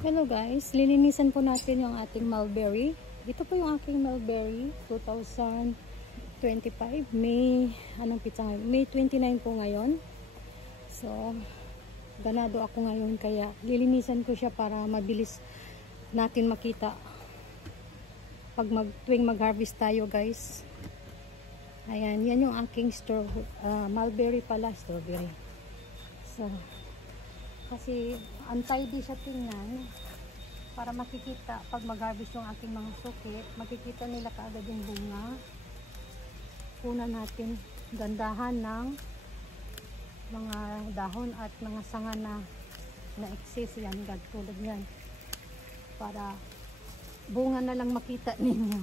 Hello guys, lilinisan po natin yung ating mulberry. Ito po yung aking mulberry 2025 May, anong pizza ngayon? May 29 po ngayon. So ganado ako ngayon, kaya lilinisan ko siya para mabilis natin makita pag tuwing mag-harvest tayo guys. Ayan, yan yung aking mulberry pala, strawberry. So kasi untidy siya tingnan, para makikita pag mag-harvest yung aking mga sukit, makikita nila kaagad yung bunga. Una natin gandahan ng mga dahon at mga sanga na excess, yan tulad yan, para bunga na lang makita ninyo.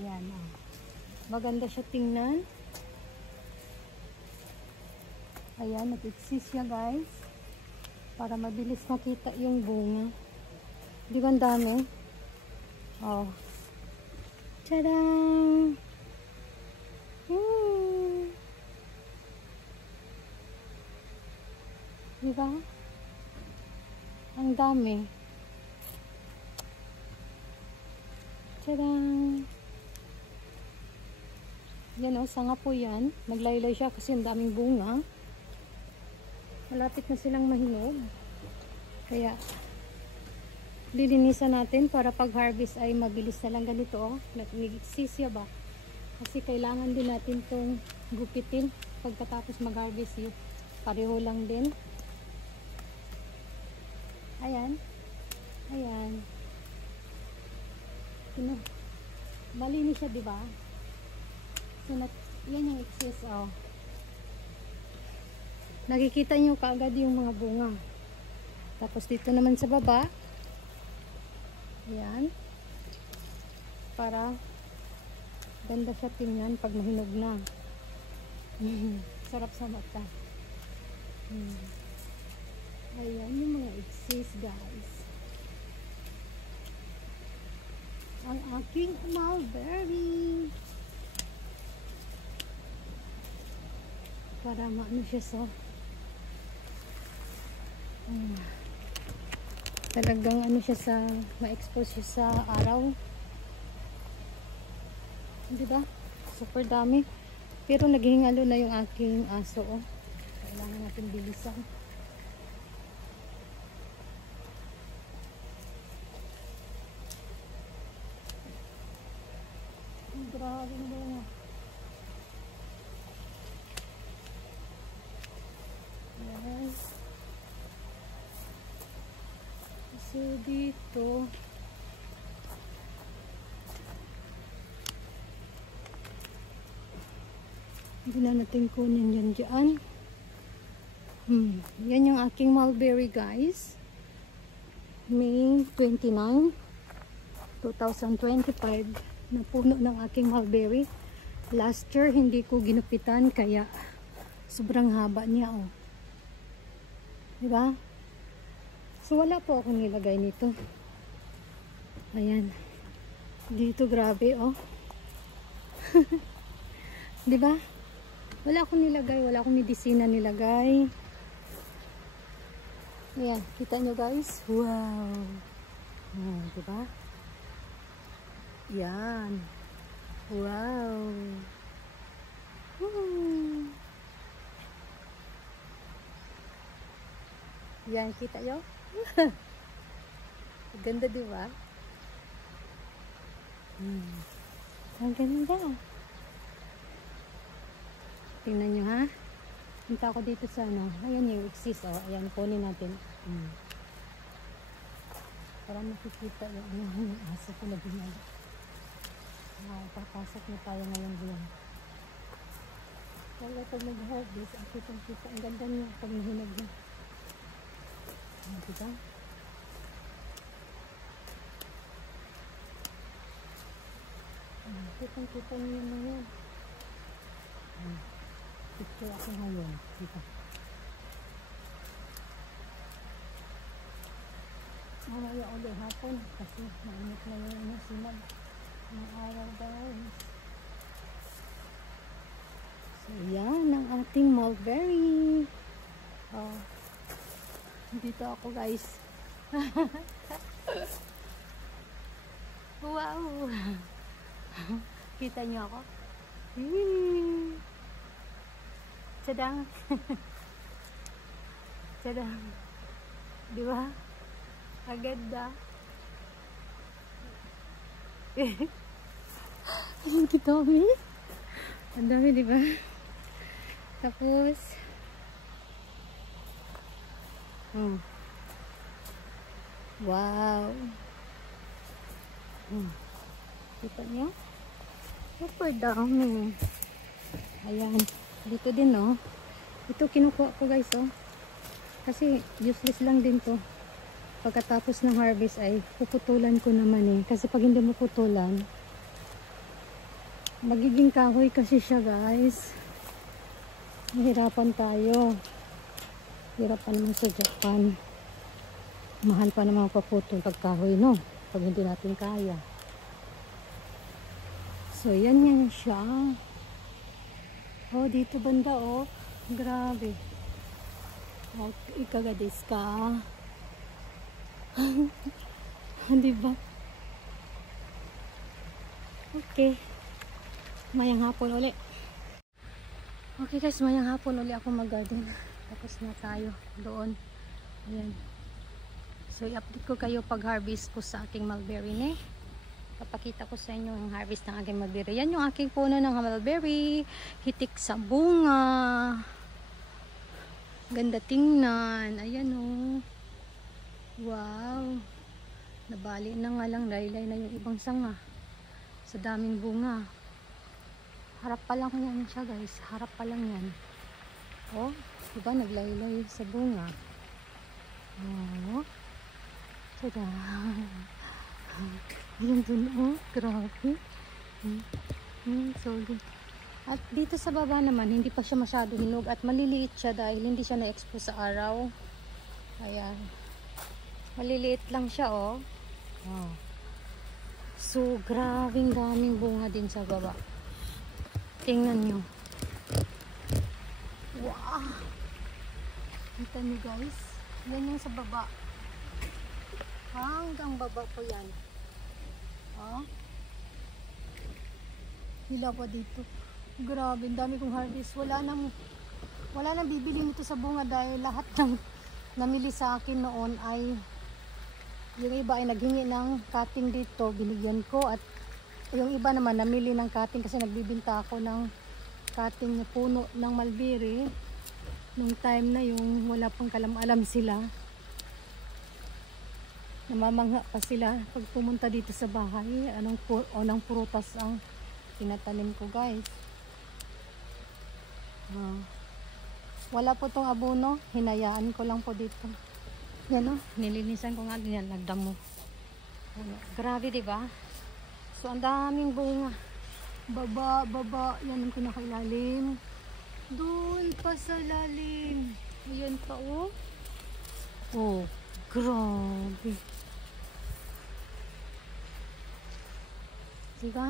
Ayan, oh. Maganda siya tingnan. Ayan, nag-exist siya guys, para mabilis makita yung bunga. Di ba ang dami? Oh. Tadang! Di ba? Ang dami. Tadang! Yan o, sanga po yan. Naglaylay siya kasi ang daming bunga. Malapit na silang mahinog. Kaya lilinisan natin para pag harvest ay mabilis na lang ganito. Oh. Nagsisya ba? Kasi kailangan din natin itong gupitin pagkatapos mag harvest. Pareho lang din. Ayan. Ayan. Malinis siya, diba? So yan yung excess. Oh. Nakikita nyo kaagad yung mga bunga. Tapos dito naman sa baba, ayan, para ganda siya tingnan pag mahinog na. Sarap sa mata. Ayan yung mga excess guys. Ang aking mulberry, para maano siya sa talagang ano siya sa ma-expose siya sa araw, diba? Super dami, pero naghihingalo na yung aking aso. Oh. Kailangan natin bilisan. Grabe mo. Yes. So dito hindi na natin kunin yan dyan. Yan yung aking mulberry guys. May 29 2025 na puno ng aking mulberry. Last year hindi ko ginupitan kaya sobrang haba niya. Oh. Diba? So wala po akong nilagay nito. Ayan. Dito grabe oh. Diba? Wala akong nilagay. Wala akong medisina nilagay. Ayan. Kita nyo guys? Wow. Ayan. Diba? Yan. Wow. Yan. Kita nyo? Ganda diba? Ang ganda. Tingnan nyo ha. Punta ako dito sa ano. Ayan yung exist. Oh. Ayan, kunin natin. Para makikita yung aso ko na binag. Papasok na tayo ngayon diyan. Kaya pag mag-harvest, ang kitang-kita. Ang ganda niya pag nahinag na. Diba? Kitang-kita niyo na yan. Picture ako ngayon. Diba? Mamaya ulit hapon kasi mainit na yung sinag ng araw guys. So yan ang ating mulberry. Dito ako guys Wow! Kita niyo ako? Tadang! Tadang! Di ba? Aganda! Ang dami! Ang dami, di ba? Tapos, wow! Kita niyo? Super dami. Ayan. Dito din, oh. Ito kinukuha ko, guys, oh. Kasi useless lang din to. Pagkatapos ng harvest ay puputulan ko naman eh. Kasi pag hindi mo putulan, magiging kahoy kasi siya, guys. Mahirapan tayo. Hirap pa naman sa Japan. Mahal pa naman paputol pag kahoy, no? Pag hindi natin kaya. So, yan yan siya. Oh, dito banda, oh. Grabe. Oh, ikaga desu ka? Diba? Okay. Mayang hapon uli. Okay guys, mayang hapon uli ako mag-garden. Tapos na tayo doon. Ayan. So, i-update ko kayo pag-harvest ko sa aking mulberry, ne? Papakita ko sa inyo ang harvest ng aking mulberry. Yan yung aking puno ng mulberry. Hitik sa bunga. Ganda tingnan. Ayan, oh. Wow. Nabali na nga lang. Laylay na yung ibang sanga. Sa daming bunga. Harap pa lang yan siya, guys. Harap pa lang yan. Oh, diba naglaylay sa bunga. Oh. Tada. Ayan dun, oh. Grabe. Solid. At dito sa baba naman, hindi pa siya masyado hinog. At maliliit siya dahil hindi siya na-expose sa araw. Ayan. Maliliit lang siya, oh. Oh. So, grabing daming bunga din sa baba. Tingnan nyo. Wow! Kita nyo, guys. Yan yung sa baba. Hanggang baba po yan. Oh. Hila pa dito. Grabe, ang dami kong harvest. Wala nang bibili nito sa bunga dahil lahat ng namili sa akin noon ay yung iba ay naghingi ng cutting dito, binigyan ko, at yung iba naman namili ng cutting kasi nagbibinta ako ng cutting na puno ng mulberry nung time na yung wala pang kalam-alam sila. Namamangha pa sila pag pumunta dito sa bahay, anong prutas ang tinatanim ko, guys. Wala po tong abono, hinayaan ko lang po dito. Yan, oh, nilinisan ko nga din yan, nagdamo. Grabe, diba? So, ang daming bunga. Baba, yan ang pinakailalim. Doon pa sa lalim. Ayan pa, oh. Oh, grabe. Diba?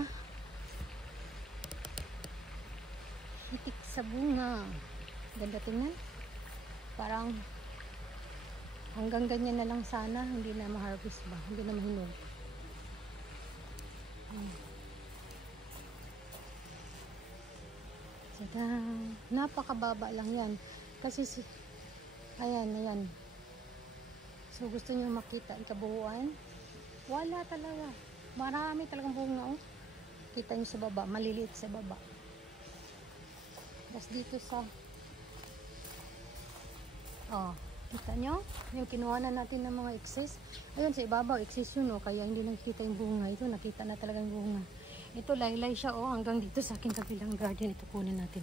Hitik sa bunga. Ganda tingnan. Parang hanggang ganyan na lang sana, hindi na ma-harvest ba, hindi na mahinog. Tada! Napakababa lang yan. Kasi, ayan. So, gusto nyo makita ang kabuuan? Wala talaga. Marami talagang bunga, oh. Kita nyo sa baba, maliliit sa baba. Tapos dito sa, oh, kita nyo? Yung kinuha na natin ng mga excess. Ayun, sa ibabaw, excess yun, oh. Kaya hindi nakikita yung bunga. Ito, nakita na talagang bunga. Ito, laylay siya, oh. Hanggang dito sa aking kabilang garden. Ito, kunin natin.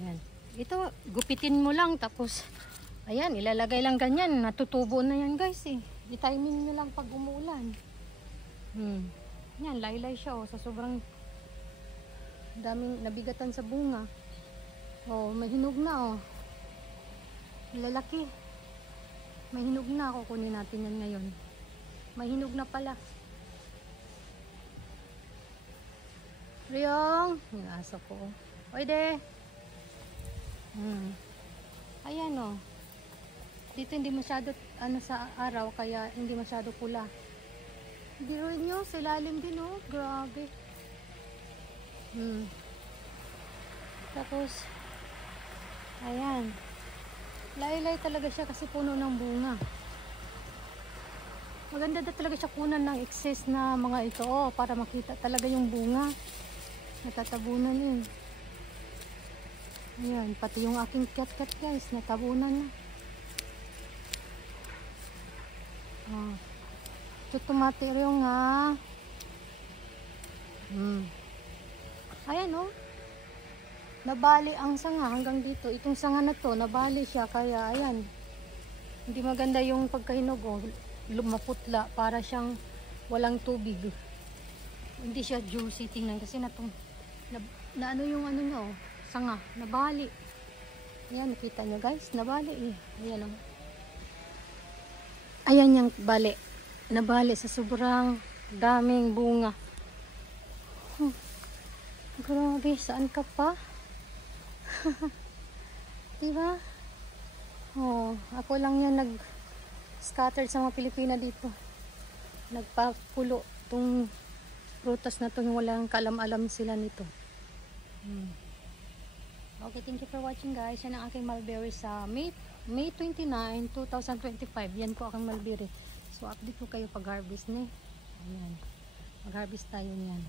Ayan. Ito, gupitin mo lang. Tapos, ayan, ilalagay lang ganyan. Natutubo na yan, guys, eh. I-timing nyo lang pag umuulan. Yan, laylay siya, oh. Sa sobrang daming nabigatan sa bunga. Oh, may hinog na, oh. Lalaki. May hinog na. Kukunin natin yan ngayon. May hinog na pala. Riyong. Yung aso ko. Oy, de. Ayan, oh. Dito hindi masyado ano sa araw, kaya hindi masyado pula. Biruin nyo, sa ilalim din oh. Grabe. Tapos, ayan. Laylay talaga siya kasi puno ng bunga. Maganda na talaga siya kunan ng excess na mga ito oh, para makita talaga yung bunga. Natatabunan yun. Ayan, pati yung aking cat guys, natabunan na. Oh. Ito tumatiro nga. Ayan oh. Nabali ang sanga hanggang dito. Itong sanga na to, nabali siya. Kaya ayan. Hindi maganda yung pagkahinog oh. Lumaputla para siyang walang tubig. Hindi siya juicy. Tingnan kasi na ano yung ano niya oh. Sanga. Nabali. Ayan, nakita nyo guys. Nabali eh. Ayan oh. Ayan yung bali. Nabali sa sobrang daming bunga. Grabe, saan ka pa? Diba? Oh, ako lang yan nag-scattered sa mga Pilipina dito. Nagpapulo itong prutas na to, walang kalam-alam sila nito. Okay, thank you for watching guys. Yan ang aking mulberry sa May 29, 2025. Yan po aking mulberry. So, update ko kayo pag-harvest ni. Ayan. Mag-harvest tayo niyan.